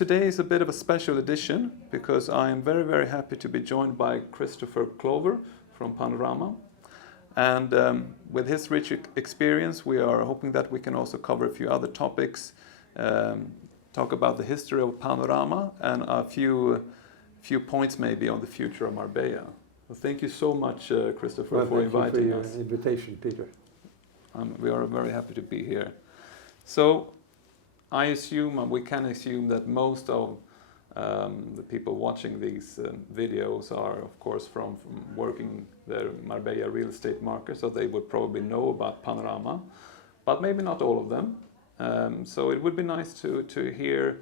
Today is a bit of a special edition because I am very, very happy to be joined by Christopher Clover from Panorama. And with his rich experience, we are hoping that we can also cover a few other topics, talk about the history of Panorama and a few points maybe on the future of Marbella. Well, thank you so much, Christopher, for inviting us. Thank you for your invitation, Peter. We are very happy to be here. So I assume, we can assume that most of the people watching these videos are, of course, from working the Marbella real estate market, so they would probably know about Panorama, but maybe not all of them. So it would be nice to hear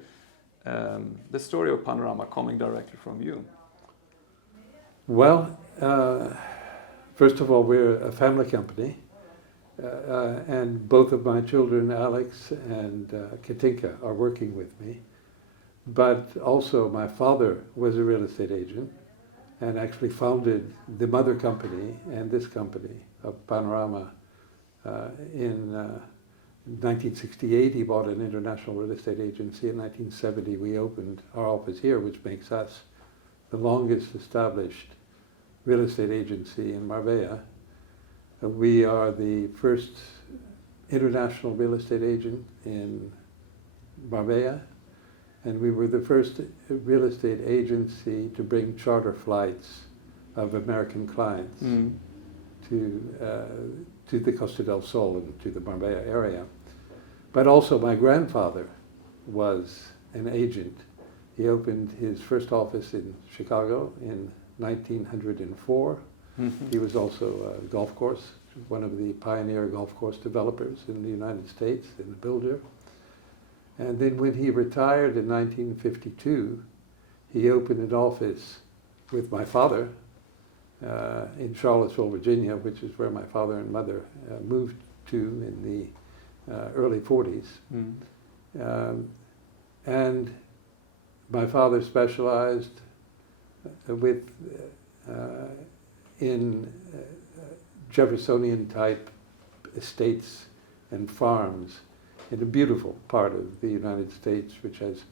the story of Panorama coming directly from you. Well, first of all, we're a family company. And both of my children, Alex and Katinka, are working with me. But also my father was a real estate agent and actually founded the mother company and this company of Panorama in 1968. He bought an international real estate agency. In 1970 we opened our office here, which makes us the longest established real estate agency in Marbella. We are the first international real estate agent in Marbella, and we were the first real estate agency to bring charter flights of American clients to the Costa del Sol and to the Marbella area. But also my grandfather was an agent. He opened his first office in Chicago in 1904. He was also a golf course, one of the pioneer golf course developers in the United States, and a builder. And then when he retired in 1952, he opened an office with my father in Charlottesville, Virginia, which is where my father and mother moved to in the early 40s. And my father specialized in Jeffersonian type estates and farms in a beautiful part of the United States, which has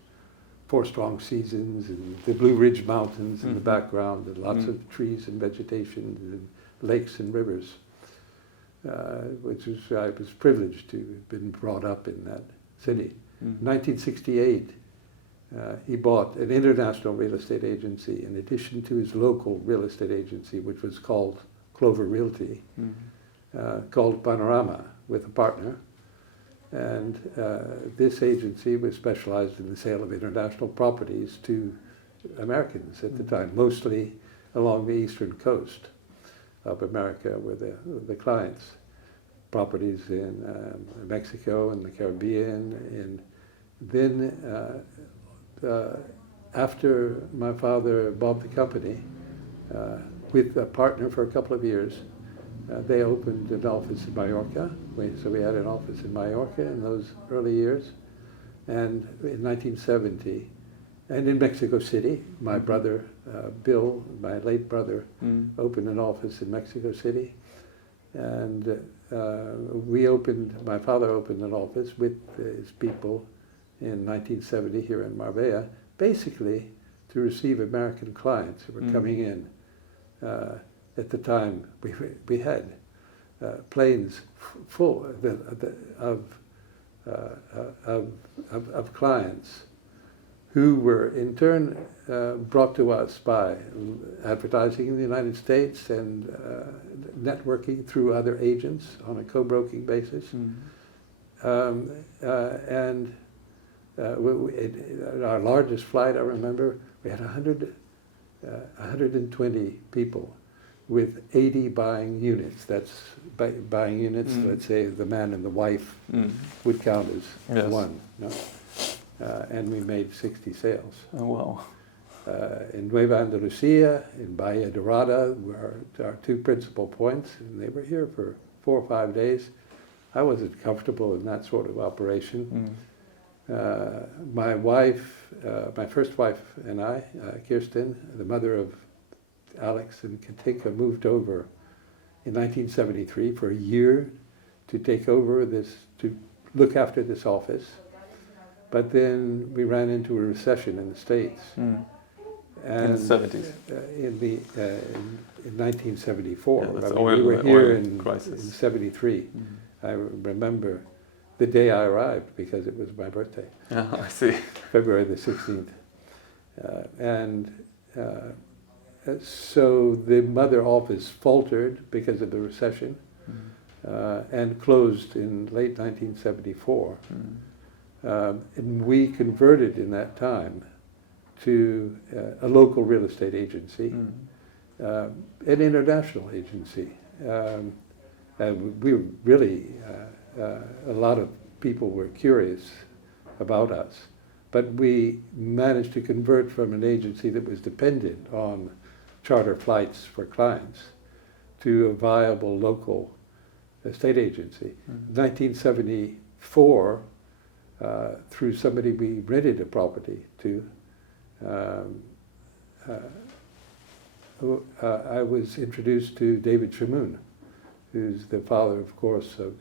4 strong seasons and the Blue Ridge Mountains in the background and lots of trees and vegetation and lakes and rivers, I was privileged to have been brought up in that city. In 1968, he bought an international real estate agency in addition to his local real estate agency, which was called Clover Realty, called Panorama, with a partner. And this agency was specialized in the sale of international properties to Americans at the time, mostly along the eastern coast of America were the clients. Properties in Mexico and the Caribbean. And then after my father bought the company with a partner for a couple of years, they opened an office in Mallorca. So we had an office in Mallorca in those early years. And in 1970, and in Mexico City, my brother, Bill, my late brother, opened an office in Mexico City. And my father opened an office with his people in 1970 here in Marbella, basically to receive American clients who were coming in. At the time, we had planes full of clients who were in turn brought to us by advertising in the United States and networking through other agents on a co-broking basis. And our largest flight, I remember, we had 120 people with 80 buying units. That's buying units, let's say the man and the wife would count as one. No? And we made 60 sales. Oh, wow. In Nueva, Andalucia, in Bahia Dorada were our 2 principal points, and they were here for 4 or 5 days. I wasn't comfortable in that sort of operation. My wife, my first wife and I, Kirsten, the mother of Alex and Katinka, moved over in 1973 for a year to take over this, to look after this office. but then we ran into a recession in the States. In And the 70s. In 1974. Yeah, that's I mean, we were here in crisis. 73. I remember the day I arrived because it was my birthday, I see. February the 16th. So the mother office faltered because of the recession and closed in late 1974. And we converted in that time to a local real estate agency, an international agency. And we were really, a lot of people were curious about us, but we managed to convert from an agency that was dependent on charter flights for clients to a viable local estate agency. 1974, through somebody we rented a property to, I was introduced to David Shamoun, who's the father, of course, of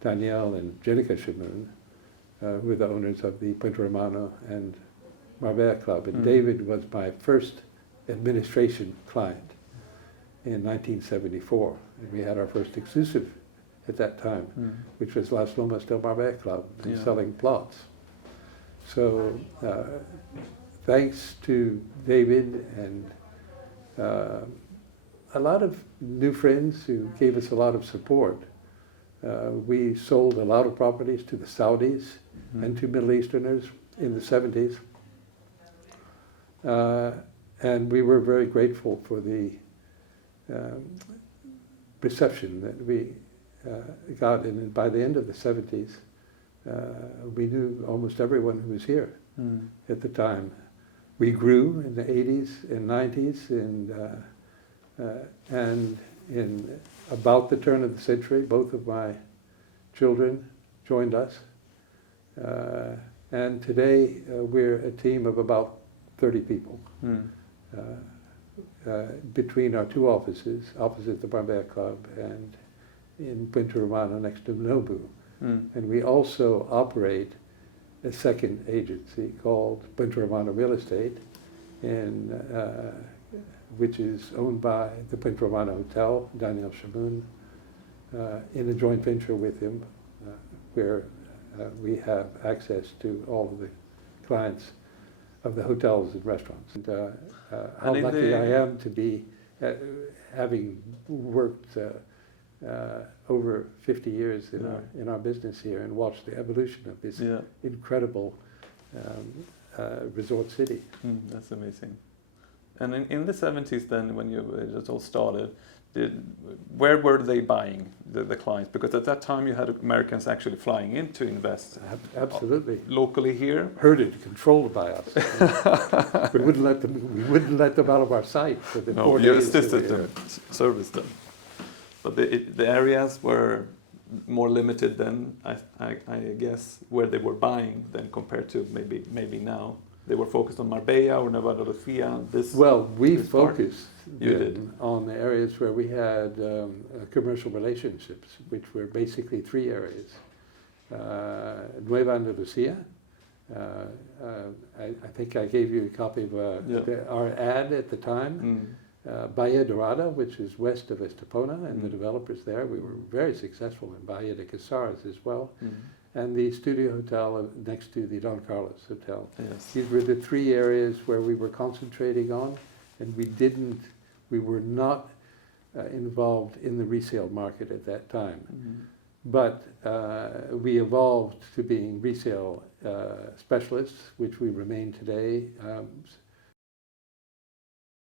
Danielle and Jenica Shamoun, who were the owners of the Panorama and Marbella Club. And David was my first administration client in 1974. And we had our first exclusive at that time, which was Las Lomas del Marbella Club, and selling plots. So thanks to David and a lot of new friends who gave us a lot of support, we sold a lot of properties to the Saudis and to Middle Easterners in the 70s. And we were very grateful for the reception that we got. And by the end of the 70s, we knew almost everyone who was here at the time. We grew in the 80s and 90s, and in about the turn of the century, both of my children joined us. And today we're a team of about 30 people between our two offices, opposite the Marbella Club and in Puente Romano next to Nobu. And we also operate a second agency called Puente Romano Real Estate, which is owned by the Puente Romano Hotel, Daniel Shamoun, in a joint venture with him, where we have access to all of the clients of the hotels and restaurants. And how lucky I am to be having worked over 50 years in our business here and watched the evolution of this incredible resort city. That's amazing. And in the 70s then, when it all started, where were they buying, the clients? Because at that time you had Americans actually flying in to invest. Absolutely. Locally here? Herded, controlled by us. We wouldn't let them out of our sight for the 4 days. You assisted them, serviced them. But the areas were more limited then, I guess, where they were buying than compared to maybe now. They were focused on Marbella or Nueva Andalucia. We focused on the areas where we had commercial relationships, which were basically 3 areas. Nueva Andalucia. I think I gave you a copy of our ad at the time. Bahia Dorada, which is west of Estepona, and the developers there. We were very successful in Bahia de Casares as well. And the studio hotel next to the Don Carlos Hotel. Yes. These were the 3 areas where we were concentrating on, and we were not involved in the resale market at that time. But we evolved to being resale specialists, which we remain today.